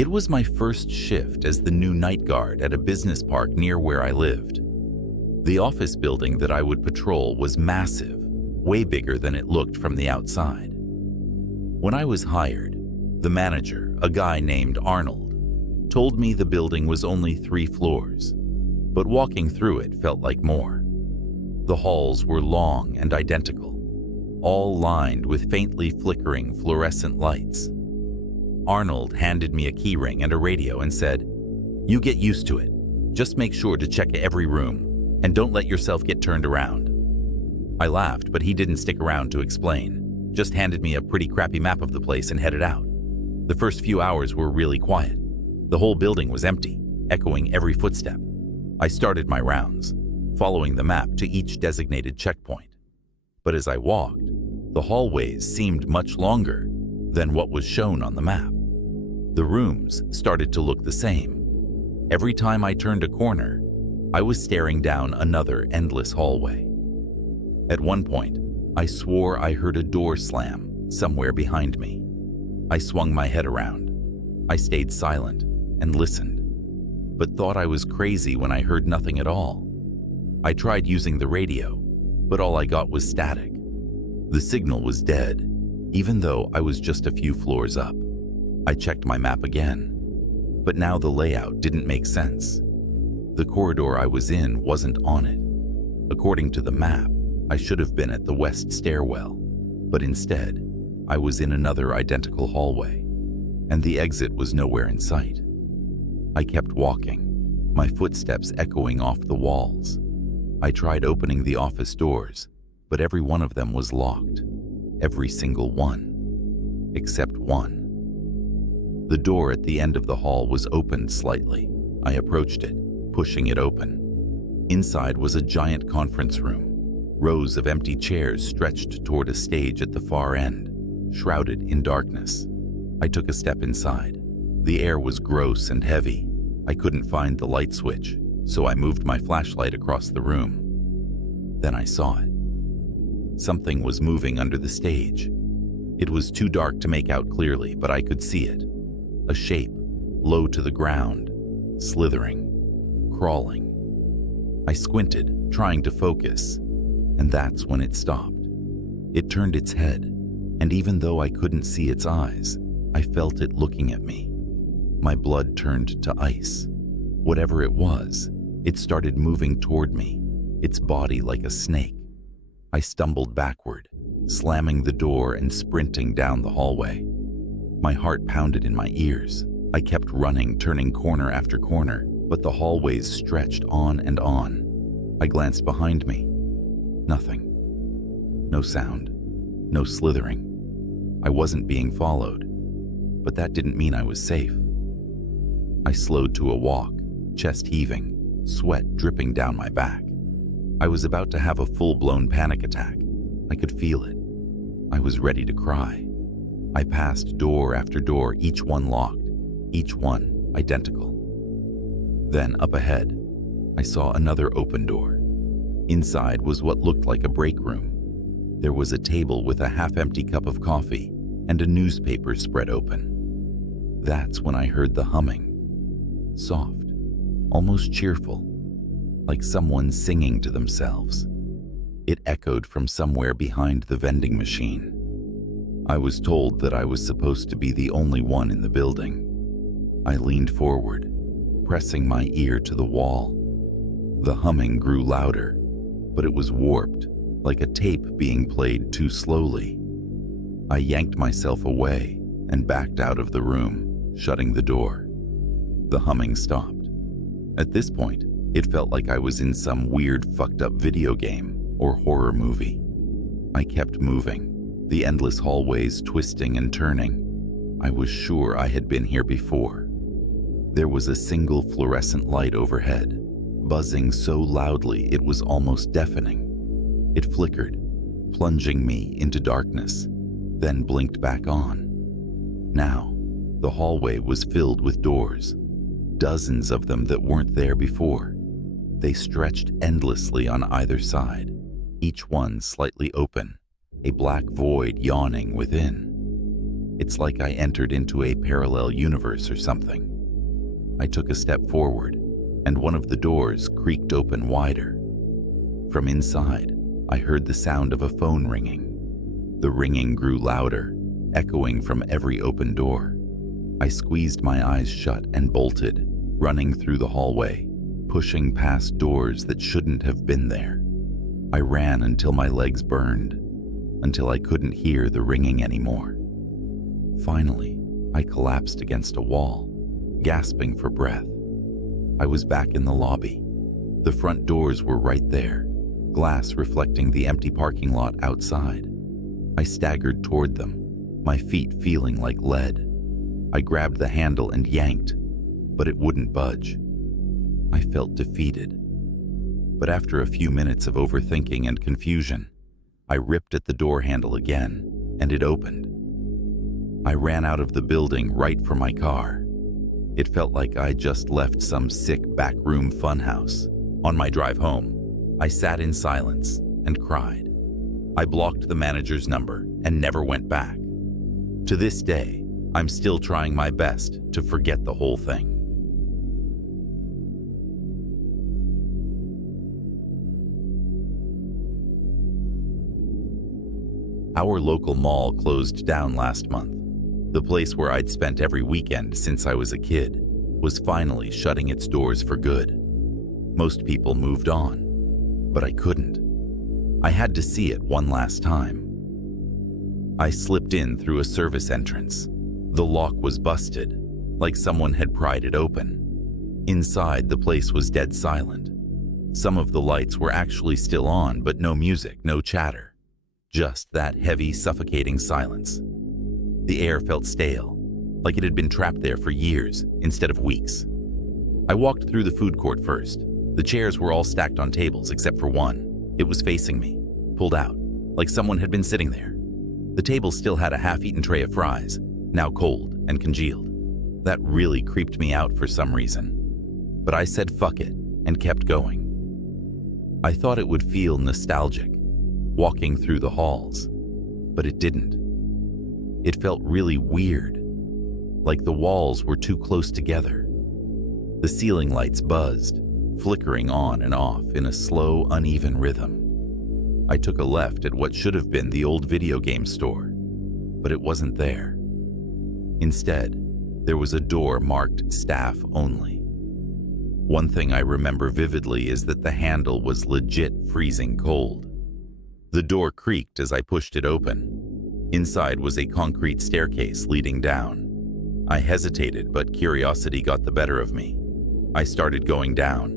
It was my first shift as the new night guard at a business park near where I lived. The office building that I would patrol was massive, way bigger than it looked from the outside. When I was hired, the manager, a guy named Arnold, told me the building was only 3 floors, but walking through it felt like more. The halls were long and identical, all lined with faintly flickering fluorescent lights. Arnold handed me a keyring and a radio and said, "You get used to it. Just make sure to check every room and don't let yourself get turned around." I laughed, but he didn't stick around to explain, just handed me a pretty crappy map of the place and headed out. The first few hours were really quiet. The whole building was empty, echoing every footstep. I started my rounds, following the map to each designated checkpoint. But as I walked, the hallways seemed much longer than what was shown on the map. The rooms started to look the same. Every time I turned a corner, I was staring down another endless hallway. At one point, I swore I heard a door slam somewhere behind me. I swung my head around. I stayed silent and listened, but thought I was crazy when I heard nothing at all. I tried using the radio, but all I got was static. The signal was dead, even though I was just a few floors up. I checked my map again, but now the layout didn't make sense. The corridor I was in wasn't on it. According to the map, I should have been at the west stairwell, but instead, I was in another identical hallway, and the exit was nowhere in sight. I kept walking, my footsteps echoing off the walls. I tried opening the office doors, but every one of them was locked. Every single one, except one. The door at the end of the hall was opened slightly. I approached it, pushing it open. Inside was a giant conference room. Rows of empty chairs stretched toward a stage at the far end, shrouded in darkness. I took a step inside. The air was gross and heavy. I couldn't find the light switch, so I moved my flashlight across the room. Then I saw it. Something was moving under the stage. It was too dark to make out clearly, but I could see it. A shape, low to the ground, slithering, crawling. I squinted, trying to focus, and that's when it stopped. It turned its head, and even though I couldn't see its eyes, I felt it looking at me. My blood turned to ice. Whatever it was, it started moving toward me, its body like a snake. I stumbled backward, slamming the door and sprinting down the hallway. My heart pounded in my ears. I kept running, turning corner after corner, but the hallways stretched on and on. I glanced behind me. Nothing. No sound. No slithering. I wasn't being followed, but that didn't mean I was safe. I slowed to a walk, chest heaving, sweat dripping down my back. I was about to have a full-blown panic attack. I could feel it. I was ready to cry. I passed door after door, each one locked, each one identical. Then, up ahead, I saw another open door. Inside was what looked like a break room. There was a table with a half-empty cup of coffee and a newspaper spread open. That's when I heard the humming. Soft, almost cheerful, like someone singing to themselves. It echoed from somewhere behind the vending machine. I was told that I was supposed to be the only one in the building. I leaned forward, pressing my ear to the wall. The humming grew louder, but it was warped, like a tape being played too slowly. I yanked myself away and backed out of the room, shutting the door. The humming stopped. At this point, it felt like I was in some weird, fucked up video game or horror movie. I kept moving, the endless hallways twisting and turning. I was sure I had been here before. There was a single fluorescent light overhead, buzzing so loudly it was almost deafening. It flickered, plunging me into darkness, then blinked back on. Now, the hallway was filled with doors, dozens of them that weren't there before. They stretched endlessly on either side, each one slightly open, a black void yawning within. It's like I entered into a parallel universe or something. I took a step forward, and one of the doors creaked open wider. From inside, I heard the sound of a phone ringing. The ringing grew louder, echoing from every open door. I squeezed my eyes shut and bolted, running through the hallway, pushing past doors that shouldn't have been there. I ran until my legs burned, until I couldn't hear the ringing anymore. Finally, I collapsed against a wall, gasping for breath. I was back in the lobby. The front doors were right there, glass reflecting the empty parking lot outside. I staggered toward them, my feet feeling like lead. I grabbed the handle and yanked, but it wouldn't budge. I felt defeated. But after a few minutes of overthinking and confusion, I ripped at the door handle again, and it opened. I ran out of the building right for my car. It felt like I just left some sick backroom funhouse. On my drive home, I sat in silence and cried. I blocked the manager's number and never went back. To this day, I'm still trying my best to forget the whole thing. Our local mall closed down last month. The place where I'd spent every weekend since I was a kid was finally shutting its doors for good. Most people moved on, but I couldn't. I had to see it one last time. I slipped in through a service entrance. The lock was busted, like someone had pried it open. Inside, the place was dead silent. Some of the lights were actually still on, but no music, no chatter. Just that heavy, suffocating silence. The air felt stale, like it had been trapped there for years instead of weeks. I walked through the food court first. The chairs were all stacked on tables except for one. It was facing me, pulled out, like someone had been sitting there. The table still had a half-eaten tray of fries, now cold and congealed. That really creeped me out for some reason. But I said fuck it and kept going. I thought it would feel nostalgic, walking through the halls, but it didn't. It felt really weird, like the walls were too close together. The ceiling lights buzzed, flickering on and off in a slow, uneven rhythm. I took a left at what should have been the old video game store, but it wasn't there. Instead, there was a door marked staff only. One thing I remember vividly is that the handle was legit freezing cold. The door creaked as I pushed it open. Inside was a concrete staircase leading down. I hesitated, but curiosity got the better of me. I started going down.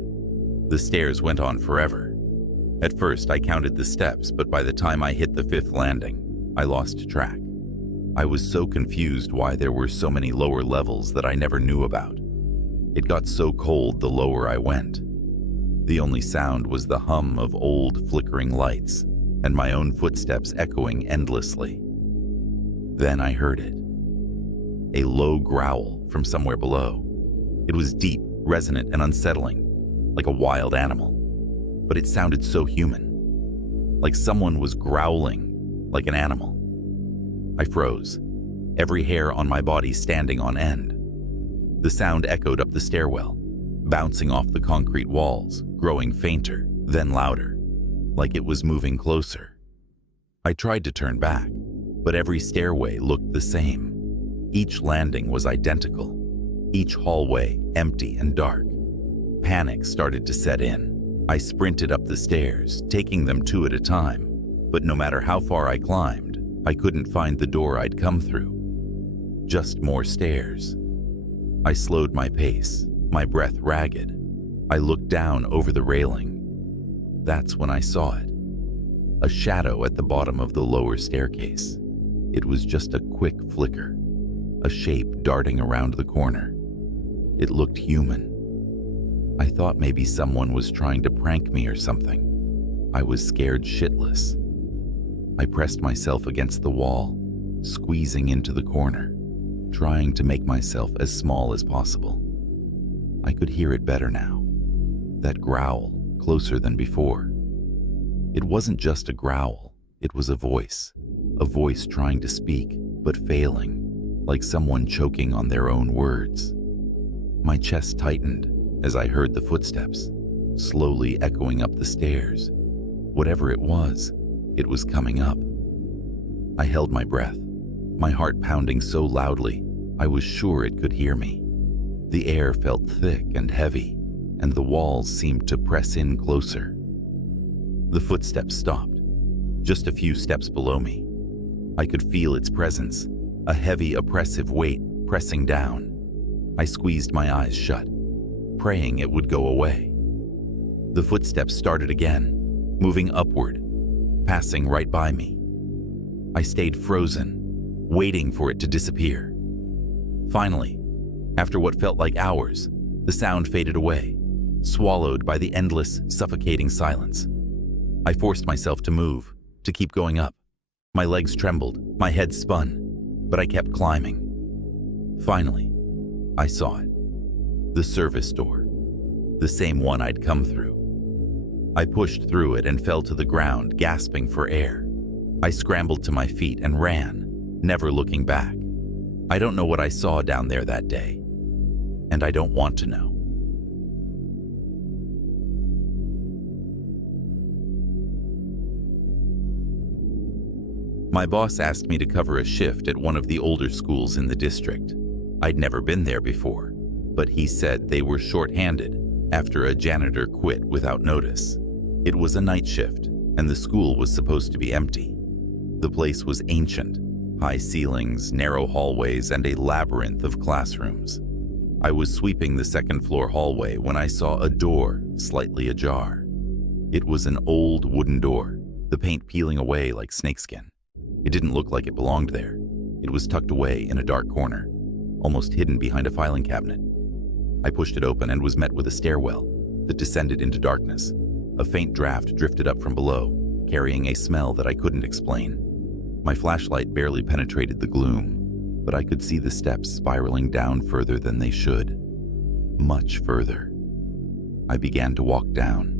The stairs went on forever. At first, I counted the steps, but by the time I hit the 5th landing, I lost track. I was so confused why there were so many lower levels that I never knew about. It got so cold the lower I went. The only sound was the hum of old flickering lights and my own footsteps echoing endlessly. Then I heard it. A low growl from somewhere below. It was deep, resonant, and unsettling, like a wild animal. But it sounded so human, like someone was growling like an animal. I froze, every hair on my body standing on end. The sound echoed up the stairwell, bouncing off the concrete walls, growing fainter, then louder, like it was moving closer. I tried to turn back, but every stairway looked the same. Each landing was identical, each hallway empty and dark. Panic started to set in. I sprinted up the stairs, taking them 2 at a time, but no matter how far I climbed, I couldn't find the door I'd come through. Just more stairs. I slowed my pace, my breath ragged. I looked down over the railing. That's when I saw it. A shadow at the bottom of the lower staircase. It was just a quick flicker, a shape darting around the corner. It looked human. I thought maybe someone was trying to prank me or something. I was scared shitless. I pressed myself against the wall, squeezing into the corner, trying to make myself as small as possible. I could hear it better now. That growl, closer than before. It wasn't just a growl, it was a voice trying to speak, but failing. like someone choking on their own words. My chest tightened as I heard the footsteps, slowly echoing up the stairs. Whatever it was coming up. I held my breath, my heart pounding so loudly I was sure it could hear me. The air felt thick and heavy, and the walls seemed to press in closer. The footsteps stopped, just a few steps below me. I could feel its presence, a heavy, oppressive weight pressing down. I squeezed my eyes shut, praying it would go away. The footsteps started again, moving upward, passing right by me. I stayed frozen, waiting for it to disappear. Finally, after what felt like hours, the sound faded away, swallowed by the endless, suffocating silence. I forced myself to move, to keep going up. My legs trembled, my head spun, but I kept climbing. Finally, I saw it. The service door, the same one I'd come through. I pushed through it and fell to the ground, gasping for air. I scrambled to my feet and ran, never looking back. I don't know what I saw down there that day, and I don't want to know. My boss asked me to cover a shift at one of the older schools in the district. I'd never been there before, but he said they were short-handed after a janitor quit without notice. It was a night shift, and the school was supposed to be empty. The place was ancient, high ceilings, narrow hallways, and a labyrinth of classrooms. I was sweeping the second-floor hallway when I saw a door slightly ajar. It was an old wooden door, the paint peeling away like snakeskin. It didn't look like it belonged there. It was tucked away in a dark corner, almost hidden behind a filing cabinet. I pushed it open and was met with a stairwell that descended into darkness. A faint draft drifted up from below, carrying a smell that I couldn't explain. My flashlight barely penetrated the gloom, but I could see the steps spiraling down further than they should. Much further. I began to walk down.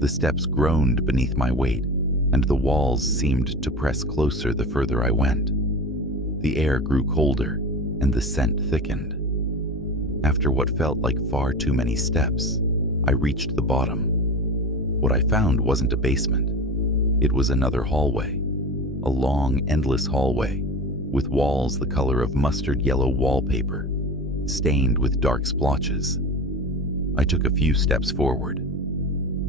The steps groaned beneath my weight, and the walls seemed to press closer the further I went. The air grew colder, and the scent thickened. After what felt like far too many steps, I reached the bottom. What I found wasn't a basement. It was another hallway. A long, endless hallway, with walls the color of mustard yellow wallpaper, stained with dark splotches. I took a few steps forward.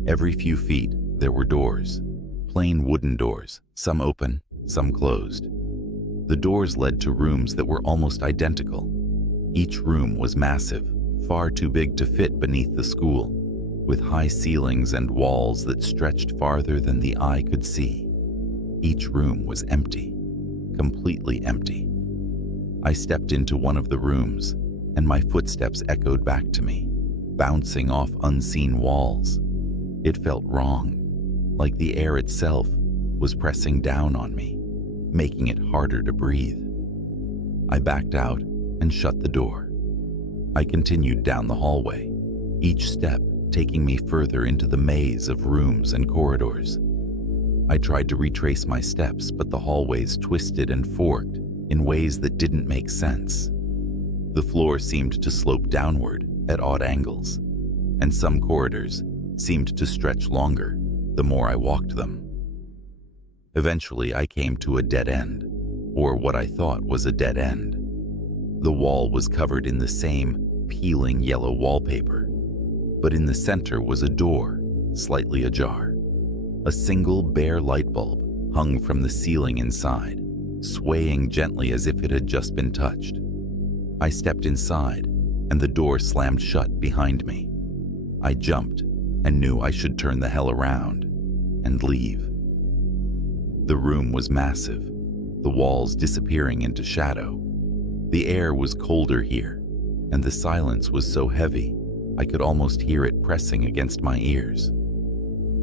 Every few feet, there were doors. Plain wooden doors, some open, some closed. The doors led to rooms that were almost identical. Each room was massive, far too big to fit beneath the school, with high ceilings and walls that stretched farther than the eye could see. Each room was empty, completely empty. I stepped into one of the rooms, and my footsteps echoed back to me, bouncing off unseen walls. It felt wrong, like the air itself was pressing down on me, making it harder to breathe. I backed out and shut the door. I continued down the hallway, each step taking me further into the maze of rooms and corridors. I tried to retrace my steps, but the hallways twisted and forked in ways that didn't make sense. The floor seemed to slope downward at odd angles, and some corridors seemed to stretch longer the more I walked them. Eventually, I came to a dead end, or what I thought was a dead end. The wall was covered in the same peeling yellow wallpaper, but in the center was a door, slightly ajar. A single bare light bulb hung from the ceiling inside, swaying gently as if it had just been touched. I stepped inside, and the door slammed shut behind me. I jumped and knew I should turn the hell around and leave. The room was massive, the walls disappearing into shadow. The air was colder here, and the silence was so heavy I could almost hear it pressing against my ears.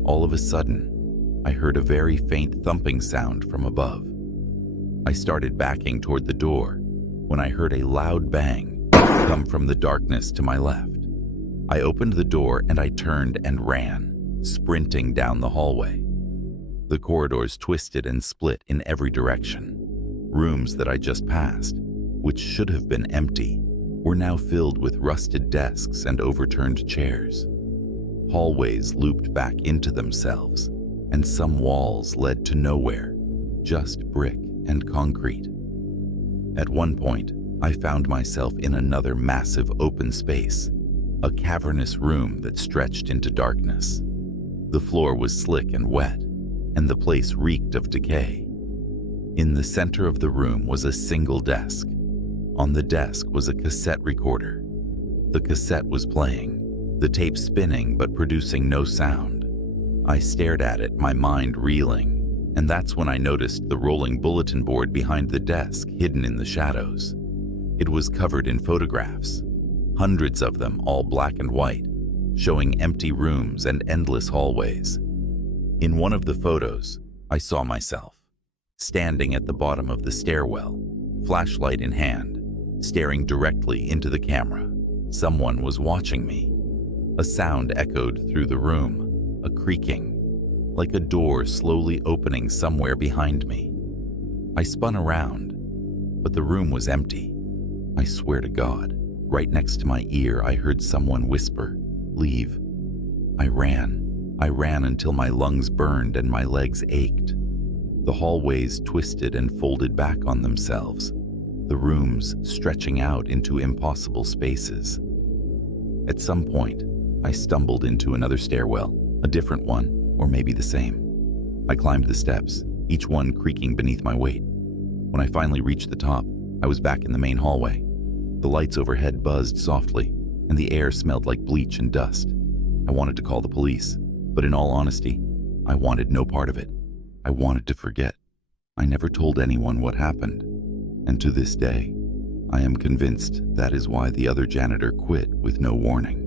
All of a sudden, I heard a very faint thumping sound from above. I started backing toward the door when I heard a loud bang come from the darkness to my left. I opened the door and I turned and ran, sprinting down the hallway. The corridors twisted and split in every direction. Rooms that I just passed which should have been empty, were now filled with rusted desks and overturned chairs. Hallways looped back into themselves, and some walls led to nowhere, just brick and concrete. At one point, I found myself in another massive open space, a cavernous room that stretched into darkness. The floor was slick and wet, and the place reeked of decay. In the center of the room was a single desk. On the desk was a cassette recorder. The cassette was playing, the tape spinning but producing no sound. I stared at it, my mind reeling, and that's when I noticed the rolling bulletin board behind the desk hidden in the shadows. It was covered in photographs, hundreds of them, all black and white, showing empty rooms and endless hallways. In one of the photos, I saw myself, standing at the bottom of the stairwell, flashlight in hand, staring directly into the camera. Someone was watching me. A sound echoed through the room, a creaking, like a door slowly opening somewhere behind me. I spun around, but the room was empty. I swear to God, right next to my ear, I heard someone whisper, "Leave." I ran until my lungs burned and my legs ached. The hallways twisted and folded back on themselves, the rooms stretching out into impossible spaces. At some point, I stumbled into another stairwell, a different one, or maybe the same. I climbed the steps, each one creaking beneath my weight. When I finally reached the top, I was back in the main hallway. The lights overhead buzzed softly, and the air smelled like bleach and dust. I wanted to call the police, but in all honesty, I wanted no part of it. I wanted to forget. I never told anyone what happened, and to this day, I am convinced that is why the other janitor quit with no warning.